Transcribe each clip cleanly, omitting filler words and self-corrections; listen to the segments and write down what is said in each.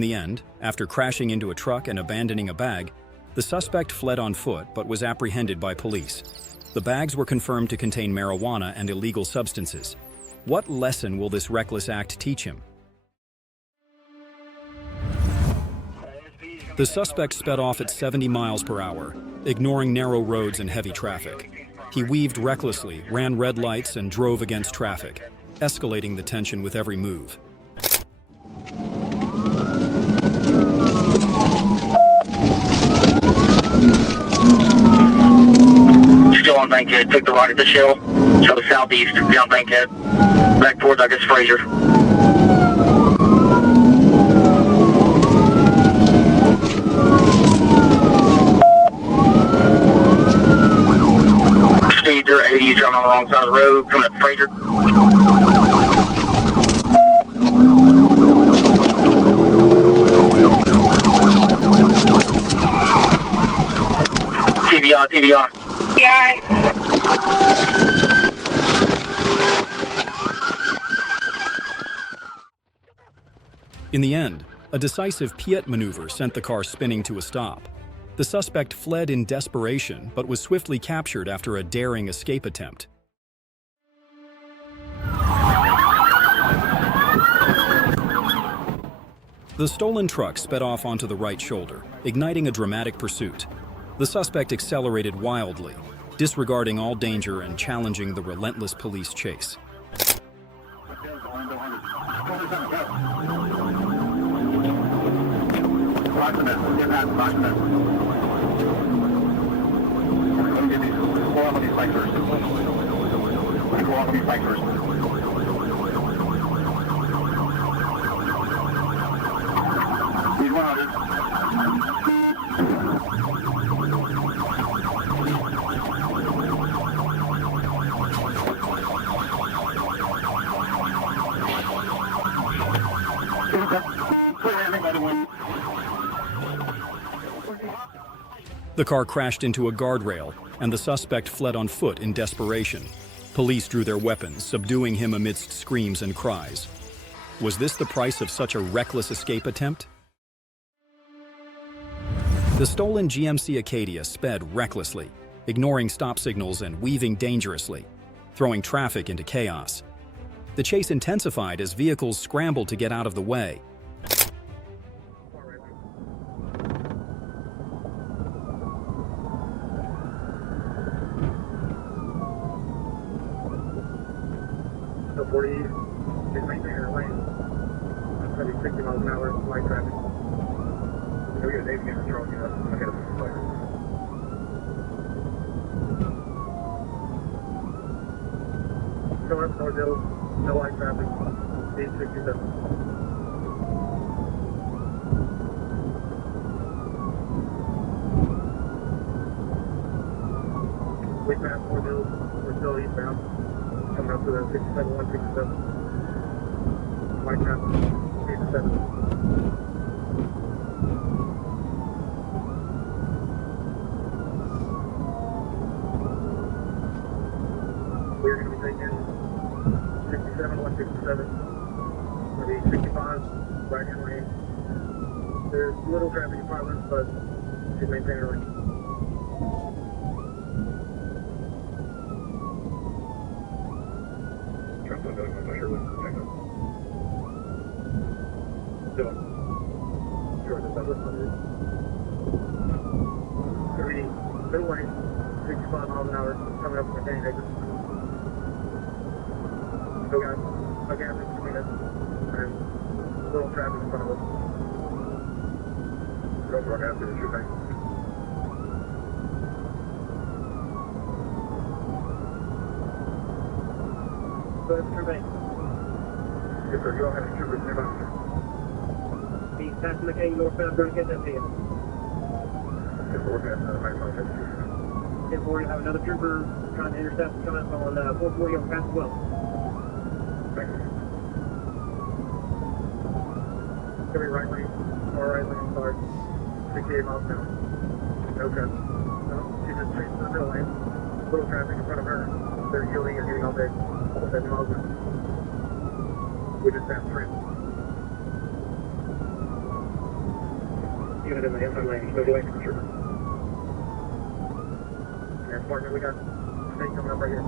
In the end, after crashing into a truck and abandoning a bag, the suspect fled on foot but was apprehended by police. The bags were confirmed to contain marijuana and illegal substances. What lesson will this reckless act teach him? The suspect sped off at 70 miles per hour, ignoring narrow roads and heavy traffic. He weaved recklessly, ran red lights, and drove against traffic, escalating the tension with every move. Still on Bankhead, took the right at the shell, so southeast, down Bankhead, back towards, I guess, Fraser. Speeds are 80s, driving on the wrong side of the road, coming up Fraser. TVR. Yeah. In the end, a decisive piet maneuver sent the car spinning to a stop. The suspect fled in desperation but was swiftly captured after a daring escape attempt. The stolen truck sped off onto the right shoulder, igniting a dramatic pursuit. The suspect accelerated wildly, disregarding all danger and challenging the relentless police chase. The car crashed into a guardrail, and the suspect fled on foot in desperation. Police drew their weapons, subduing him amidst screams and cries. Was this the price of such a reckless escape attempt? The stolen GMC Acadia sped recklessly, ignoring stop signals and weaving dangerously, throwing traffic into chaos. The chase intensified as vehicles scrambled to get out of the way. Is maintain our lane. That's going to be 60 miles an hour, light traffic. So we got a Dave again, Charles, you know, I got a fire. Going up North Hill, no light traffic, 867. We passed North Hill, we're still eastbound. Coming up to the 67, 167. Light traffic, 87. We're going to be taking 67, 167. We'll be 65, right in lane. There's little traffic in front of us, but should maintain our lane. Middle lane, 65 miles an hour, coming up from the main exit. Still got a gap in between us, and little traffic in front of us. Don't run after the shoot bank. Go ahead, shoot bank. Yes, sir. You don't have any troopers nearby. He's passing the King northbound, going to get that here. If we're passing that, I might not have to. If we have another trooper trying to intercept coming up on 440 on pass as well. Thank you. Could be right lane, far right lane, start 68 miles an hour. No traffic. No, she's just straight to the middle lane. Little traffic in front of her. They're yielding and getting all day. 70 miles an hour. We just passed Trent. unit in the inside lane, move away from the trooper. And partner, we got state coming up right here.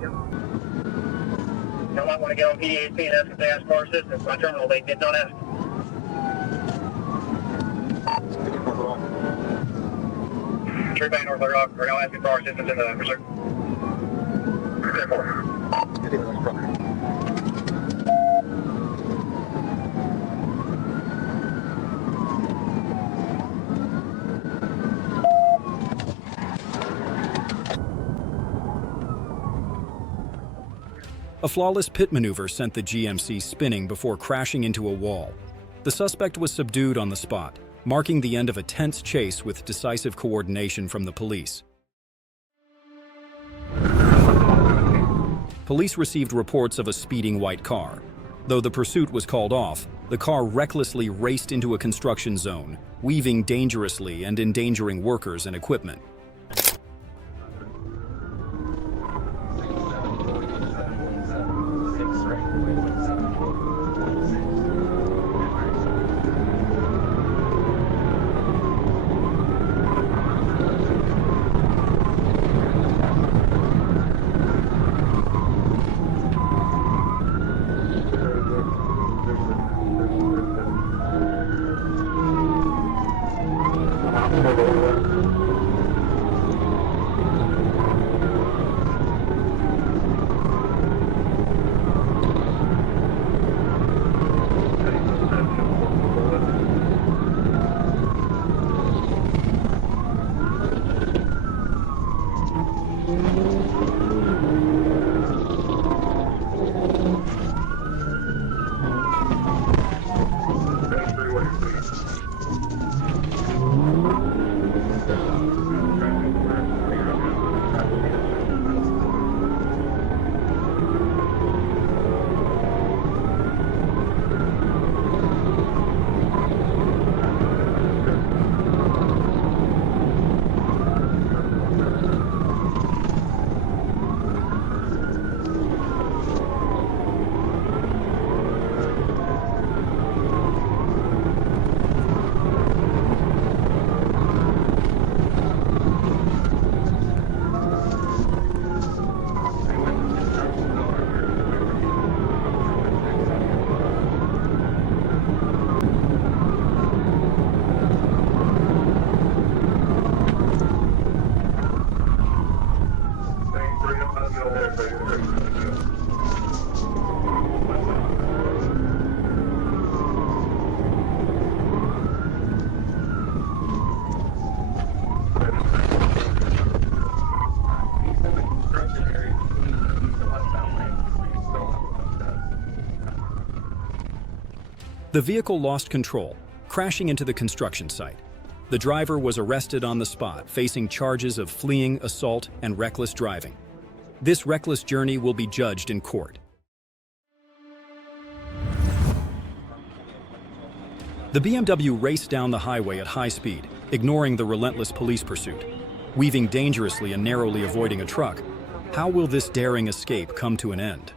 Yep. I might want to get on PDAP and ask if they ask for assistance. My terminal, they did not ask. Trooper Bank North Rock, we're now asking for our assistance in the pursuit. A flawless pit maneuver sent the GMC spinning before crashing into a wall. The suspect was subdued on the spot, marking the end of a tense chase with decisive coordination from the police. Police received reports of a speeding white car. Though the pursuit was called off, the car recklessly raced into a construction zone, weaving dangerously and endangering workers and equipment. The vehicle lost control, crashing into the construction site. The driver was arrested on the spot, facing charges of fleeing, assault, and reckless driving. This reckless journey will be judged in court. The BMW raced down the highway at high speed, ignoring the relentless police pursuit. Weaving dangerously and narrowly avoiding a truck, how will this daring escape come to an end?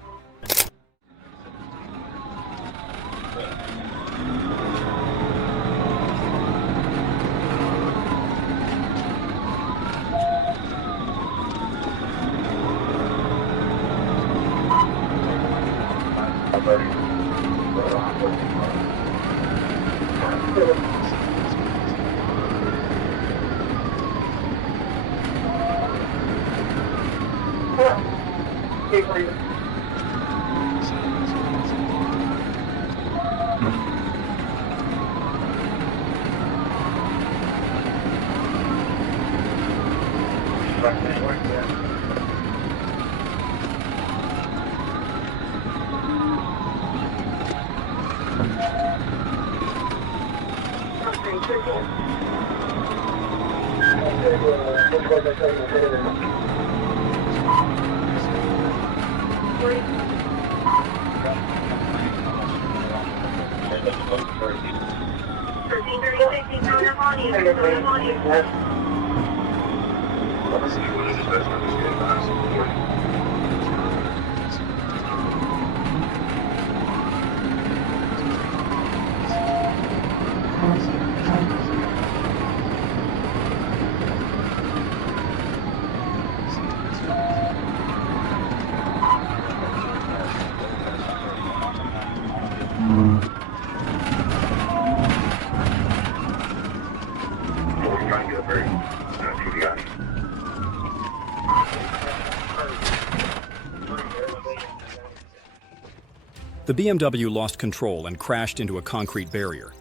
The BMW lost control and crashed into a concrete barrier.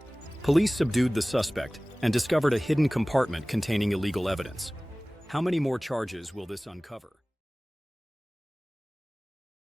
Police subdued the suspect and discovered a hidden compartment containing illegal evidence. How many more charges will this uncover?